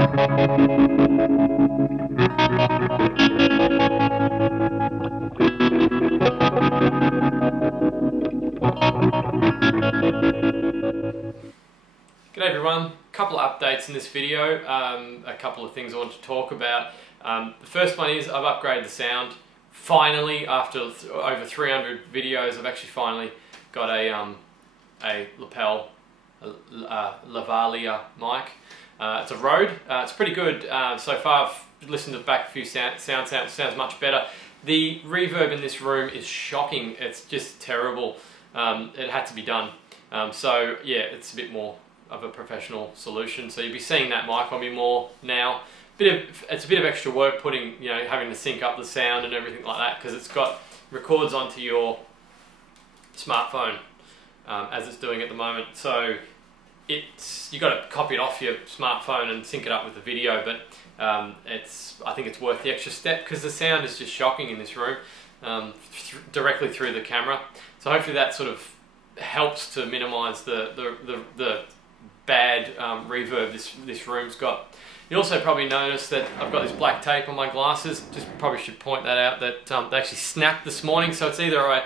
G'day everyone, a couple of updates in this video, a couple of things I want to talk about. The first one is I've upgraded the sound. Finally, after over 300 videos, I've actually finally got a lapel, lavalier mic. It's a Rode. It's pretty good so far. I've listened to back a few sounds, sounds much better. The reverb in this room is shocking. It's just terrible. It had to be done. So yeah, it's a bit more of a professional solution. So you'll be seeing that mic on me more now. It's a bit of extra work putting, having to sync up the sound and everything like that, because it's got records onto your smartphone as it's doing at the moment. So you got to copy it off your smartphone and sync it up with the video, but I think it's worth the extra step because the sound is just shocking in this room directly through the camera. So hopefully that sort of helps to minimise the bad reverb this room's got. You also probably noticed that I've got this black tape on my glasses. Just probably should point that out, that they actually snapped this morning. So it's either I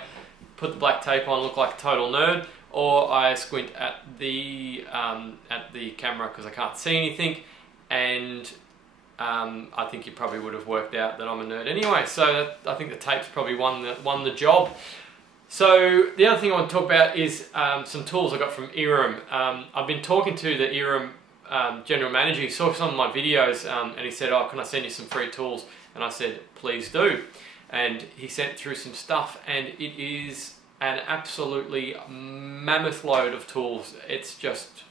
put the black tape on, look like a total nerd, or I squint at the camera because I can't see anything, and I think you probably would have worked out that I'm a nerd anyway. So I think the tape's probably won the job. So the other thing I want to talk about is some tools I got from Erem. I've been talking to the Erem general manager. He saw some of my videos and he said, "Oh, can I send you some free tools?" And I said, "Please do." And he sent through some stuff, and it is an absolutely mammoth load of tools. It's just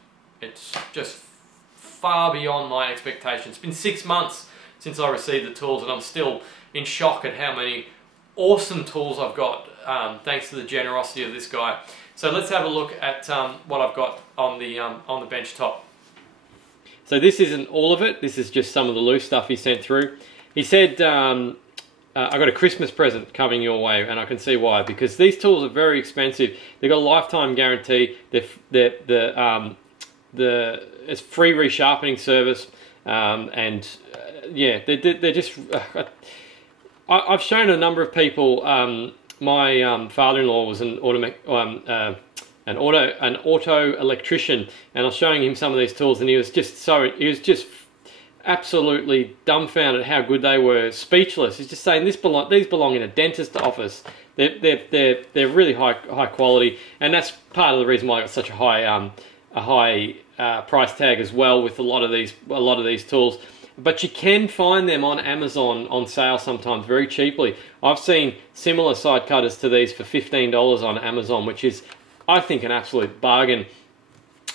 far beyond my expectations. It's been 6 months since I received the tools, and I'm still in shock at how many awesome tools I've got, thanks to the generosity of this guy. So let's have a look at what I've got on the bench top. So this isn't all of it. This is just some of the loose stuff he sent through. He said, I got a Christmas present coming your way, and I can see why, because these tools are very expensive. They've got a lifetime guarantee. It's free resharpening service, and yeah, they're just. I've shown a number of people. My father-in-law was an auto electrician, and I was showing him some of these tools, and he was just absolutely dumbfounded at how good they were, speechless. He's just saying these belong in a dentist office. They're really high quality, and that's part of the reason why I got such a high price tag as well with a lot of these tools. But you can find them on Amazon on sale sometimes very cheaply. I've seen similar side cutters to these for $15 on Amazon, which is, I think, an absolute bargain.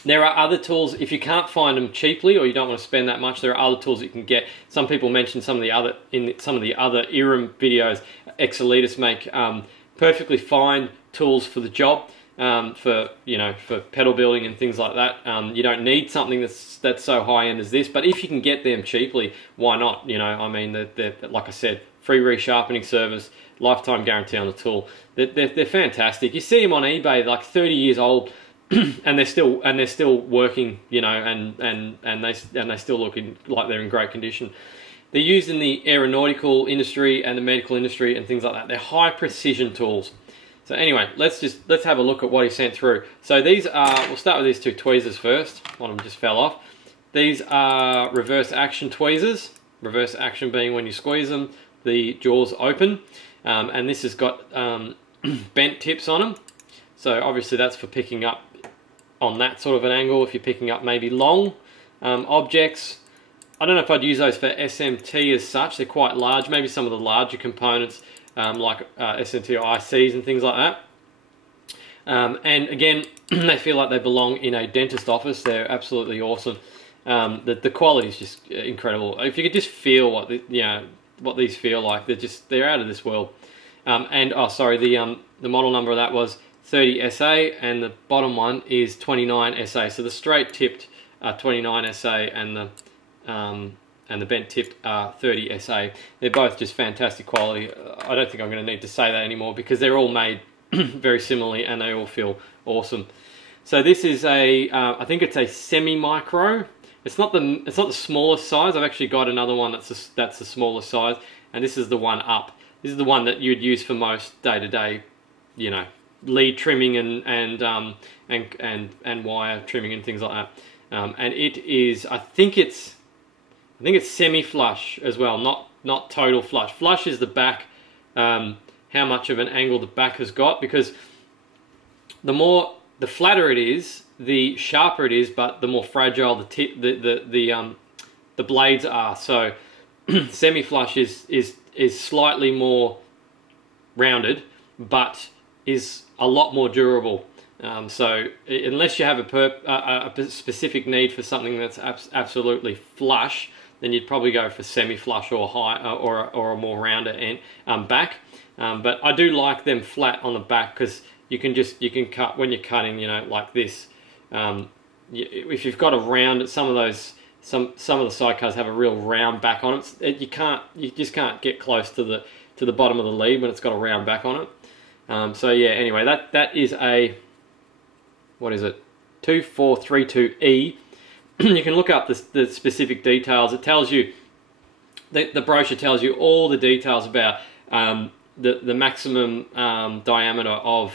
There are other tools, if you can't find them cheaply or you don't want to spend that much, there are other tools you can get. Some people mentioned some of the other Erem videos. Exelitis make perfectly fine tools for the job. For pedal building and things like that. You don't need something that's so high end as this, but if you can get them cheaply, why not? I mean, they're like I said, free resharpening service, lifetime guarantee on the tool. They're fantastic. You see them on eBay, like 30 years old, and they're still working, and they still look like they're in great condition. They're used in the aeronautical industry and the medical industry and things like that. They're high precision tools. So anyway, let's have a look at what he sent through. So these are, we'll start with these two tweezers first. One of them just fell off. These are reverse action tweezers. Reverse action being when you squeeze them, the jaws open. And this has got bent tips on them. So obviously that's for picking up on that sort of an angle. If you're picking up maybe long objects. I don't know if I'd use those for SMT as such. They're quite large. Maybe some of the larger components. Like SMT or ICs and things like that. And again, they feel like they belong in a dentist office. They're absolutely awesome. The quality is just incredible. If you could just feel what these feel like, they're out of this world. And oh, sorry, the model number of that was 30SA, and the bottom one is 29SA. So the straight tipped 29SA, and the bent tipped 30SA. They're both just fantastic quality. I don't think I'm going to need to say that anymore because they're all made very similarly and they all feel awesome. So this is I think it's a semi-micro. it's not the smallest size. I've actually got another one that's the smallest size, and this is the one up. This is the one that you'd use for most day-to-day, you know, lead trimming and wire trimming and things like that. And it is, I think it's semi-flush as well, not total flush. Flush is the back, how much of an angle the back has got, because the flatter it is, the sharper it is, but the more fragile the blades are. So semi-flush is slightly more rounded, but is a lot more durable. So unless you have a specific need for something that's absolutely flush, then you'd probably go for semi-flush or high or a more rounder end back. But I do like them flat on the back, because you can cut when you're cutting, you know, like this. If you've got a round, some of the sidecars have a real round back on it. You just can't get close to the bottom of the lead when it's got a round back on it. So yeah, anyway, that is a, what is it, 2432E. You can look up the specific details. It tells you, the brochure tells you all the details about the maximum diameter of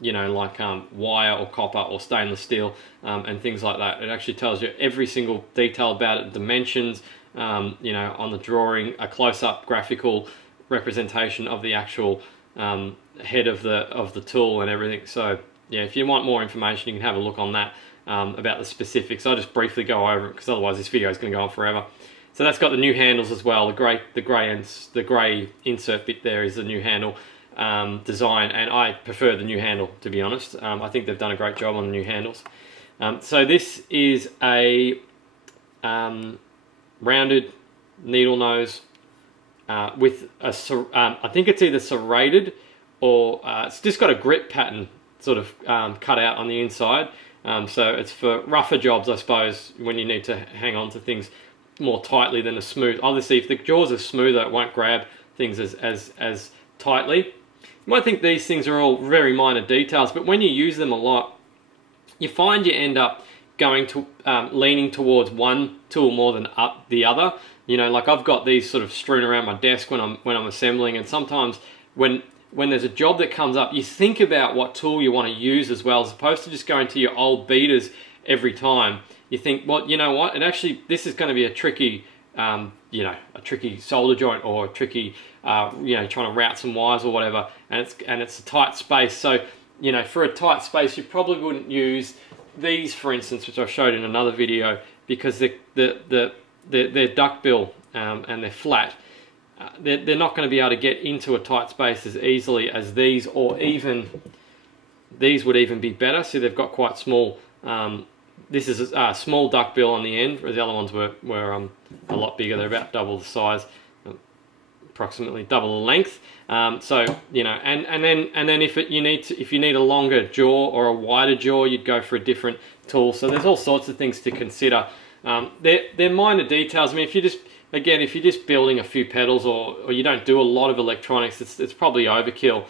you know, like wire or copper or stainless steel and things like that. It actually tells you every single detail about it, dimensions, you know, on the drawing, a close-up graphical representation of the actual head of the tool and everything. So yeah, if you want more information, you can have a look on that about the specifics. I'll just briefly go over it, because otherwise this video is going to go on forever. So that's got the new handles as well. The grey insert bit there is the new handle design, and I prefer the new handle, to be honest. I think they've done a great job on the new handles. So this is a rounded needle nose with a I think it's either serrated or it's just got a grip pattern sort of cut out on the inside. So it's for rougher jobs, I suppose, when you need to hang on to things more tightly than a smooth. Obviously, if the jaws are smoother, it won't grab things as tightly. You might think these things are all very minor details, but when you use them a lot, you find you end up going to leaning towards one tool more than the other. You know, like I've got these sort of strewn around my desk when I'm assembling, and sometimes when there's a job that comes up, you think about what tool you want to use as well, as opposed to just going to your old beaters every time. You think, well, you know what? And actually, this is going to be a tricky, you know, a tricky solder joint, or a tricky, you know, trying to route some wires or whatever, and it's a tight space. So, you know, for a tight space, you probably wouldn't use these, for instance, which I showed in another video, because they're duckbill and they're flat. They're not going to be able to get into a tight space as easily as these, or even these would even be better. So they've got quite small. This is a small duckbill on the end, whereas the other ones were a lot bigger. They're about double the size, approximately double the length. So you know, and then if you need a longer jaw or a wider jaw, you'd go for a different tool. So there's all sorts of things to consider. They're minor details. I mean, if you're just building a few pedals, or you don't do a lot of electronics, it's probably overkill.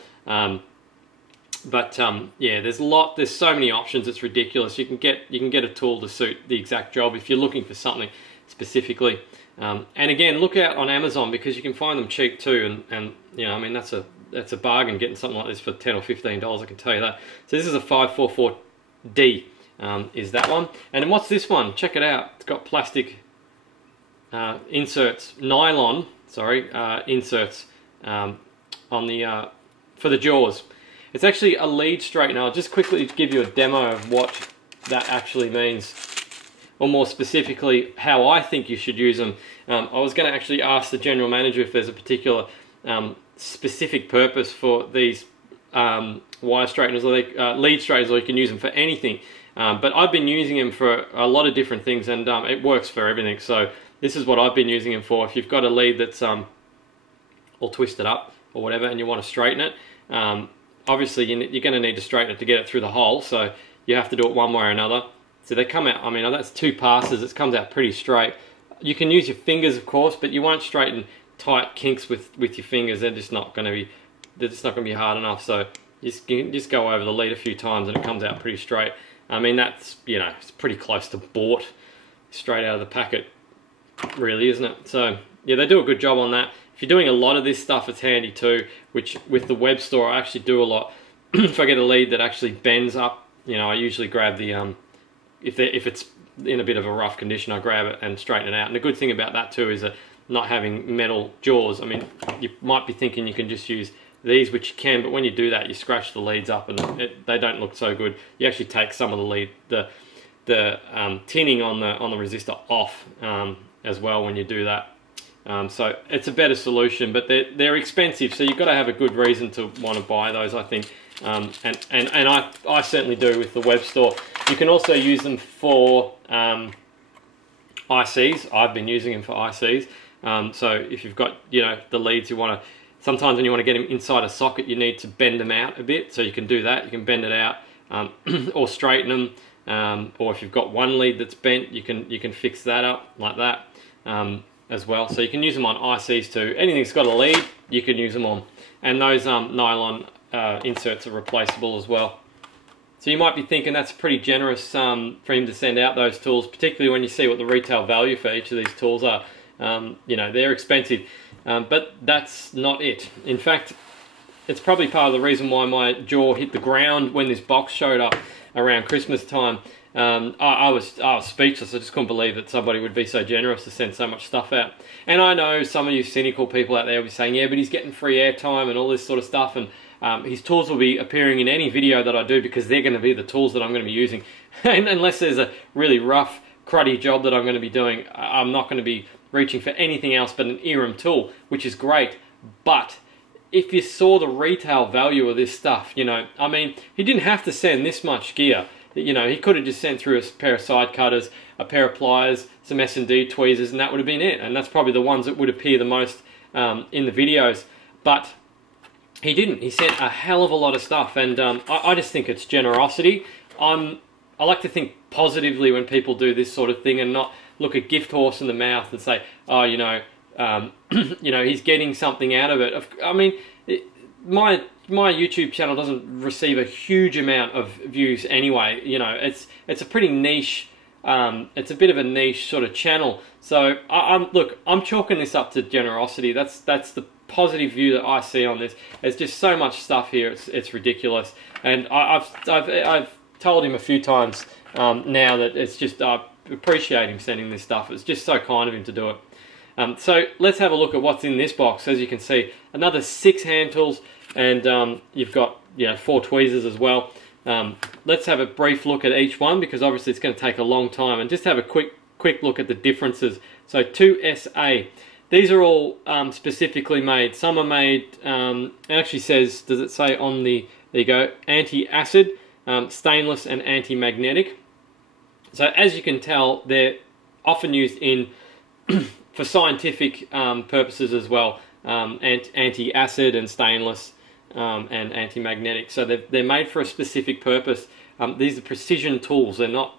But yeah, there's so many options. It's ridiculous. You can get a tool to suit the exact job if you're looking for something specifically. And again, look out on Amazon, because you can find them cheap too. And you know, I mean, that's a bargain getting something like this for $10 or $15. I can tell you that. So this is a 544D. Is that one? And then what's this one? Check it out. It's got plastic inserts, nylon. Sorry, inserts on the for the jaws. It's actually a lead straightener. I'll just quickly give you a demo of what that actually means, or more specifically, how I think you should use them. I was going to actually ask the general manager if there's a particular specific purpose for these wire straighteners, or lead straighteners, or you can use them for anything. But I've been using them for a lot of different things, and it works for everything. So this is what I've been using them for. If you've got a lead that's all twisted up or whatever, and you want to straighten it, obviously you're going to need to straighten it to get it through the hole, so you have to do it one way or another. So they come out, I mean, that's 2 passes, it comes out pretty straight. You can use your fingers, of course, but you won't straighten tight kinks with your fingers. They're just not going to be hard enough. So you can just go over the lead a few times and it comes out pretty straight. I mean, that's, you know, it's pretty close to bought straight out of the packet, really, isn't it? So yeah, they do a good job on that. If you're doing a lot of this stuff, it's handy too, which with the web store I actually do a lot. If I get a lead that actually bends up, you know, I usually grab the, if it's in a bit of a rough condition, I grab it and straighten it out. And the good thing about that too is that not having metal jaws. I mean, you might be thinking you can just use these, which you can, but when you do that, you scratch the leads up and they don't look so good. You actually take some of the tinning on the resistor off as well when you do that. So it's a better solution, but they're expensive, so you've got to have a good reason to want to buy those, I think. And I certainly do with the web store. You can also use them for ICs. I've been using them for ICs. So if you've got, you know, the leads you want to, sometimes when you want to get them inside a socket, you need to bend them out a bit. So you can do that. You can bend it out or straighten them. Or if you've got one lead that's bent, you can fix that up like that as well. So you can use them on ICs too. Anything that's got a lead, you can use them on. And those nylon inserts are replaceable as well. So you might be thinking that's pretty generous for him to send out those tools, particularly when you see what the retail value for each of these tools are. You know, they're expensive, but that's not it. In fact, it's probably part of the reason why my jaw hit the ground when this box showed up around Christmas time. I was speechless. I just couldn't believe that somebody would be so generous to send so much stuff out. And I know some of you cynical people out there will be saying, yeah, but he's getting free airtime and all this sort of stuff, and his tools will be appearing in any video that I do because they're going to be the tools that I'm going to be using. And unless there's a really rough, cruddy job that I'm going to be doing, I'm not going to be reaching for anything else but an Erem tool, which is great. But if you saw the retail value of this stuff, you know, I mean, he didn't have to send this much gear. You know, he could have just sent through a pair of side cutters, a pair of pliers, some S&D tweezers, and that would have been it. And that's probably the ones that would appear the most in the videos. But he didn't. He sent a hell of a lot of stuff, and I just think it's generosity. I like to think positively when people do this sort of thing and not look a gift horse in the mouth and say, oh, you know, you know, he's getting something out of it. I mean, my YouTube channel doesn't receive a huge amount of views anyway. You know, it's a pretty niche, it's a bit of a niche sort of channel. So look, I'm chalking this up to generosity. That's the positive view that I see on this. There's just so much stuff here. It's ridiculous, and I've told him a few times now that it's just I appreciate him sending this stuff. It's just so kind of him to do it. So let's have a look at what's in this box. As you can see, another 6 hand tools, and you've got, you know, 4 tweezers as well. Let's have a brief look at each one because obviously it's going to take a long time, and just have a quick look at the differences. So 2SA. These are all specifically made. Some are made, it actually says, does it say on the, there you go, anti-acid, stainless and anti-magnetic. So as you can tell, they're often used in for scientific purposes as well, anti-acid and stainless and anti-magnetic. So they're made for a specific purpose. These are precision tools. They're not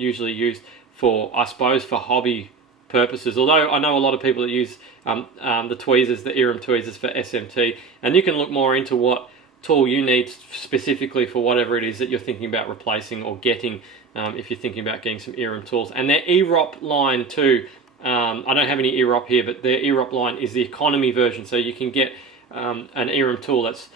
usually used for, I suppose, for hobby purposes. Although I know a lot of people that use the tweezers, the Erem tweezers for SMT, and you can look more into what tool you need specifically for whatever it is that you're thinking about replacing or getting. If you're thinking about getting some Erem tools, and their EROP line too. I don't have any EROP here, but their EROP line is the economy version, so you can get an Erem tool that's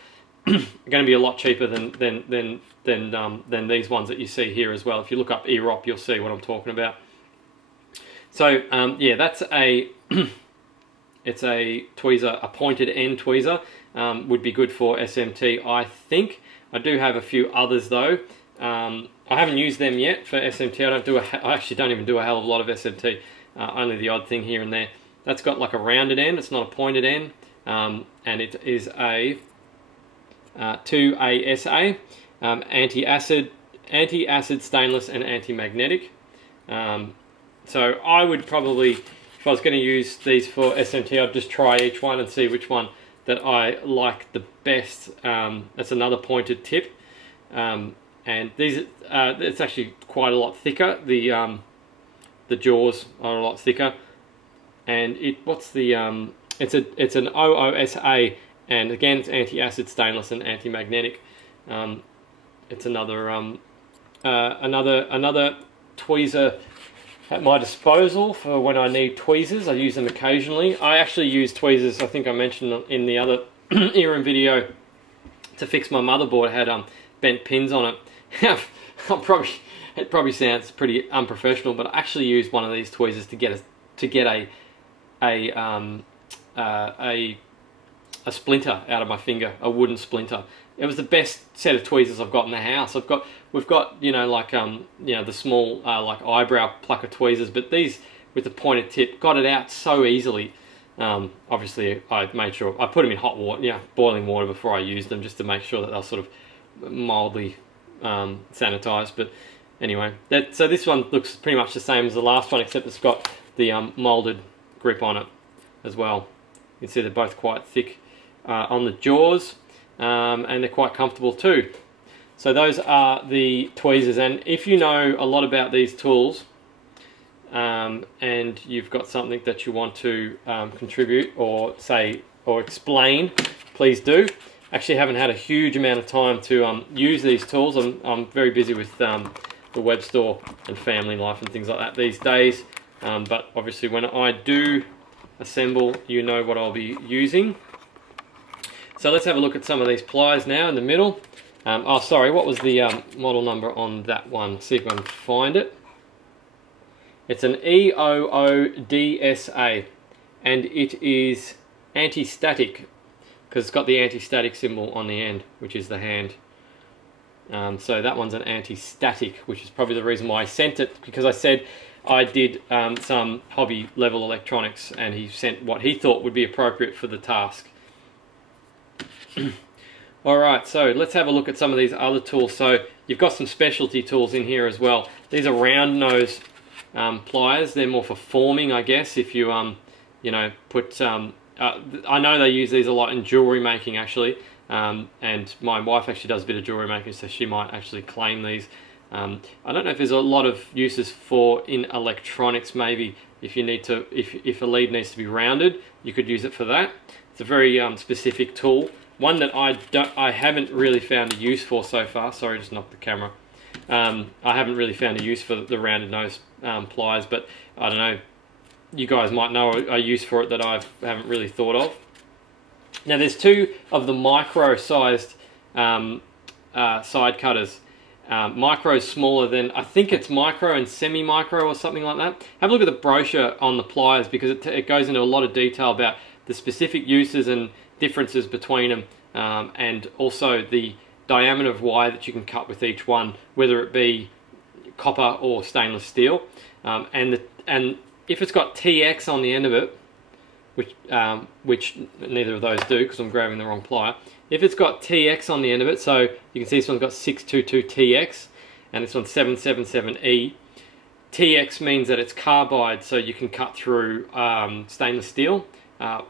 going to be a lot cheaper than these ones that you see here as well. If you look up EROP, you'll see what I'm talking about. So yeah, that's a it's a tweezer, a pointed end tweezer. Would be good for SMT, I think. I do have a few others though. I haven't used them yet for SMT. I actually don't even do a hell of a lot of SMT. Only the odd thing here and there. That's got like a rounded end. It's not a pointed end, and it is a 2ASA, anti-acid, stainless, and anti-magnetic. So I would probably, if I was going to use these for SMT, I'd just try each one and see which one that I like the best. That's another pointed tip. And these, it's actually quite a lot thicker. The jaws are a lot thicker, and it's an OOSA, and again it's anti-acid, stainless, and anti-magnetic. It's another tweezer at my disposal for when I need tweezers. I use them occasionally. I actually use tweezers, I think I mentioned in the other Erem video, to fix my motherboard. It had bent pins on it. It probably sounds pretty unprofessional, but I actually used one of these tweezers to get a splinter out of my finger, a wooden splinter. It was the best set of tweezers I've got in the house. We've got the small like eyebrow plucker tweezers, but these with the pointed tip got it out so easily. Obviously, I made sure I put them in hot water, boiling water before I used them, just to make sure that they're sort of mildly sanitized. But anyway, so this one looks pretty much the same as the last one, except it's got the molded grip on it as well. You can see they're both quite thick on the jaws, and they're quite comfortable too. So those are the tweezers, and if you know a lot about these tools, and you've got something that you want to contribute or say or explain, please do. Actually, haven't had a huge amount of time to use these tools. I'm very busy with the web store and family life and things like that these days. But obviously, when I do assemble, you know what I'll be using. So let's have a look at some of these pliers now in the middle. Oh, sorry, what was the model number on that one? See if I can find it. It's an EOODSA, and it is anti-static, because it's got the anti-static symbol on the end, which is the hand. So that one's an anti-static, which is probably the reason why I sent it, because I said I did some hobby level electronics, and he sent what he thought would be appropriate for the task. Alright, so let's have a look at some of these other tools. So you've got some specialty tools in here as well. These are round nose pliers. They're more for forming, I guess, if you put I know they use these a lot in jewelry making, actually, and my wife actually does a bit of jewelry making, so she might actually claim these. I don't know if there's a lot of uses for in electronics. Maybe if you need to, if a lead needs to be rounded, you could use it for that. It's a very specific tool, one that I haven't really found a use for so far. Sorry, just knocked the camera. I haven't really found a use for the rounded nose pliers, but I don't know, you guys might know a use for it that I haven't really thought of. Now there's two of the micro-sized side cutters. Micro is smaller than, I think it's micro and semi-micro or something like that. Have a look at the brochure on the pliers, because it goes into a lot of detail about the specific uses and differences between them, and also the diameter of wire that you can cut with each one, whether it be copper or stainless steel, and if it's got TX on the end of it, which neither of those do because I'm grabbing the wrong plier. If it's got TX on the end of it, so you can see this one's got 622TX and this one's 777E. TX means that it's carbide, so you can cut through stainless steel,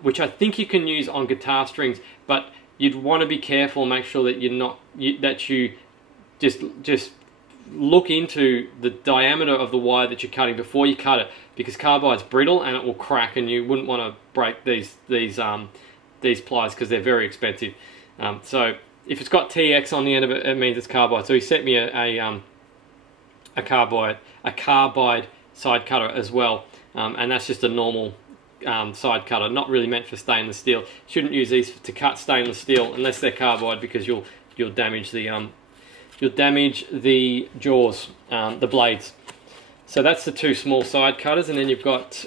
which I think you can use on guitar strings, but you'd want to be careful, make sure that you just look into the diameter of the wire that you're cutting before you cut it, because carbide's brittle and it will crack, and you wouldn't want to break these pliers because they're very expensive. So if it's got TX on the end of it, it means it's carbide. So he sent me a carbide side cutter as well, and that's just a normal side cutter, not really meant for stainless steel. Shouldn't use these to cut stainless steel unless they're carbide, because you'll damage the jaws, the blades. So that's the two small side cutters, and then you've got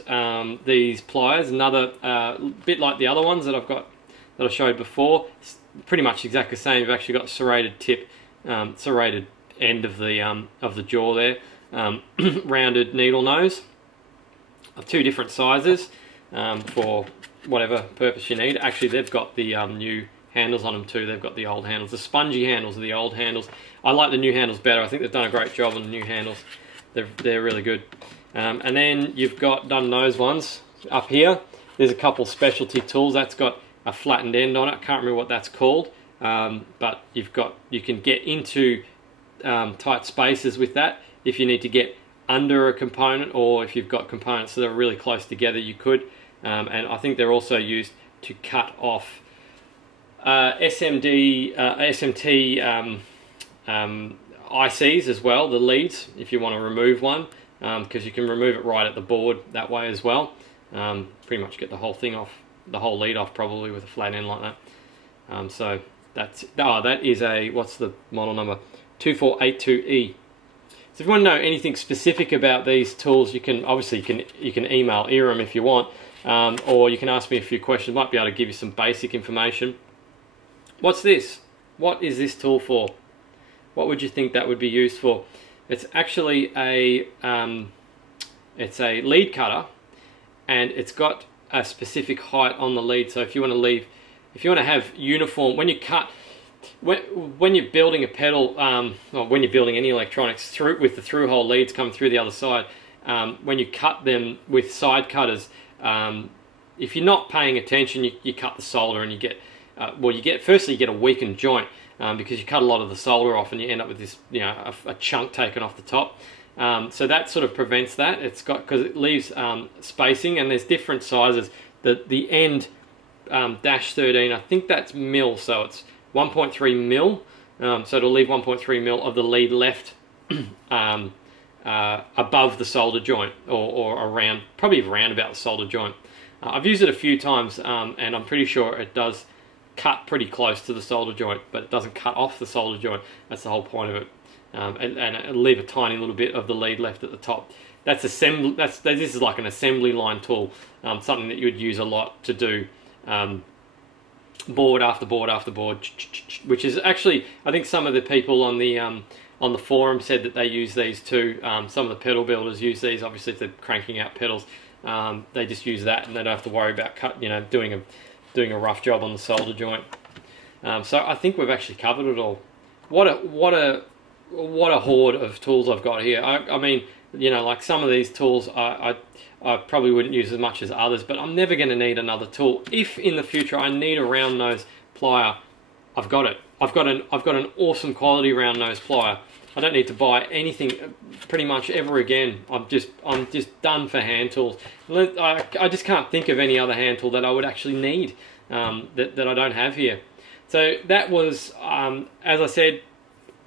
these pliers, another bit like the other ones that I showed before. It's pretty much exactly the same. You've actually got serrated tip, serrated end of the jaw there, rounded needle nose of two different sizes for whatever purpose you need. Actually, they've got the new handles on them too. They've got the old handles. The spongy handles are the old handles. I like the new handles better. I think they've done a great job on the new handles. They're really good. And then you've got done those ones up here. There's a couple specialty tools. That's got a flattened end on it. I can't remember what that's called. But you can get into tight spaces with that. If you need to get under a component, or if you've got components that are really close together, you could. And I think they're also used to cut off SMT ICs as well, the leads, if you want to remove one. because you can remove it right at the board that way as well. Pretty much get the whole thing off, the whole lead off probably with a flat end like that. So that is a, what's the model number? 2482E. So if you want to know anything specific about these tools, you can obviously you can email Erem if you want, or you can ask me a few questions. Might be able to give you some basic information. What's this? What is this tool for? What would you think that would be used for? It's actually a lead cutter, and it's got a specific height on the lead. So if you want to have uniform, when you cut, when you're building a pedal, or when you're building any electronics with the through hole leads coming through the other side, when you cut them with side cutters, if you're not paying attention, you cut the solder and you get, firstly you get a weakened joint, because you cut a lot of the solder off and you end up with this, a chunk taken off the top. So that sort of prevents that. It's got, because it leaves spacing, and there's different sizes. The end dash 13, I think that's mil, so it's 1.3 mil. So it'll leave 1.3 mil of the lead left above the solder joint, or around, probably around about the solder joint. I've used it a few times, and I'm pretty sure it does cut pretty close to the solder joint, but it doesn't cut off the solder joint. That's the whole point of it. And it'll leave a tiny little bit of the lead left at the top. This is like an assembly line tool, something that you would use a lot to do board after board after board, which is actually, I think some of the people on the forum said that they use these too. Some of the pedal builders use these. Obviously, if they're cranking out pedals, they just use that, and they don't have to worry about doing a rough job on the solder joint. So I think we've actually covered it all. What a horde of tools I've got here. I mean, like some of these tools I probably wouldn't use as much as others, but I'm never going to need another tool. If in the future I need a round nose plier, I've got it. I've got an awesome quality round nose plier. I don't need to buy anything pretty much ever again. I'm just done for hand tools. I just can't think of any other hand tool that I would actually need, that I don't have here. So that was, as I said,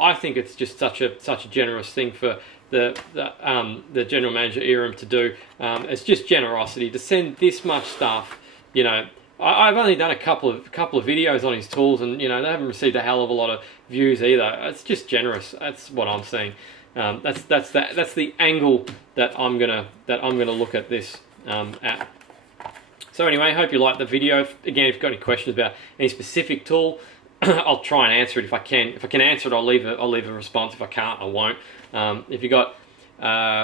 I think it's just such a generous thing for the general manager Erem to do. It's just generosity to send this much stuff. I've only done a couple of videos on his tools, and they haven't received a hell of a lot of views either. It's just generous. That's what I'm seeing. That's the angle that I'm gonna look at this at. So anyway, I hope you liked the video. Again, if you've got any questions about any specific tool, I'll try and answer it if I can. If I can answer it, I'll leave a response. If I can't, I won't. If you got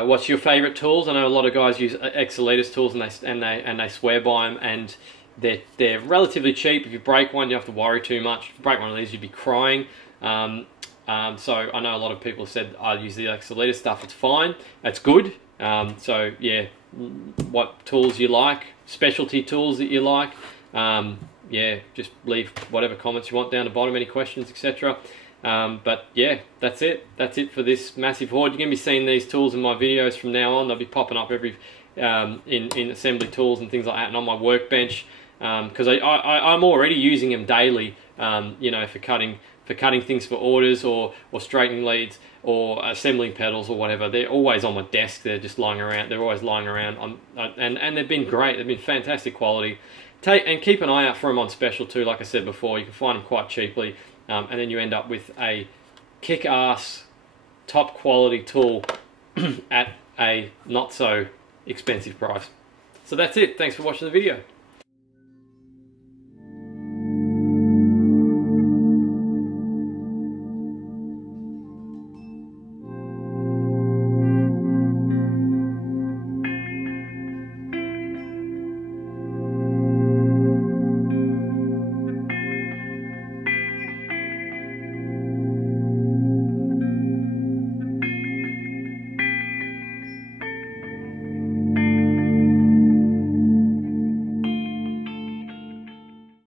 what's your favorite tools? I know a lot of guys use ex-Elitist tools, and they swear by them, and they're relatively cheap. If you break one, you don't have to worry too much. If you break one of these, you'd be crying. So I know a lot of people said I use the ex-Elitist stuff. It's fine. That's good. So yeah, what tools you like, specialty tools that you like. Yeah, just leave whatever comments you want down the bottom, any questions, etc. But yeah, that's it. That's it for this massive horde. You're going to be seeing these tools in my videos from now on. They'll be popping up every in assembly tools and things like that, and on my workbench, because I'm already using them daily. For cutting things for orders, or straightening leads, or assembling pedals, or whatever. They're always on my desk. They're just lying around. They're always lying around. And they've been great. They've been fantastic quality. And keep an eye out for them on special too. Like I said before, you can find them quite cheaply, and then you end up with a kick-ass, top quality tool at a not so expensive price. So that's it. Thanks for watching the video.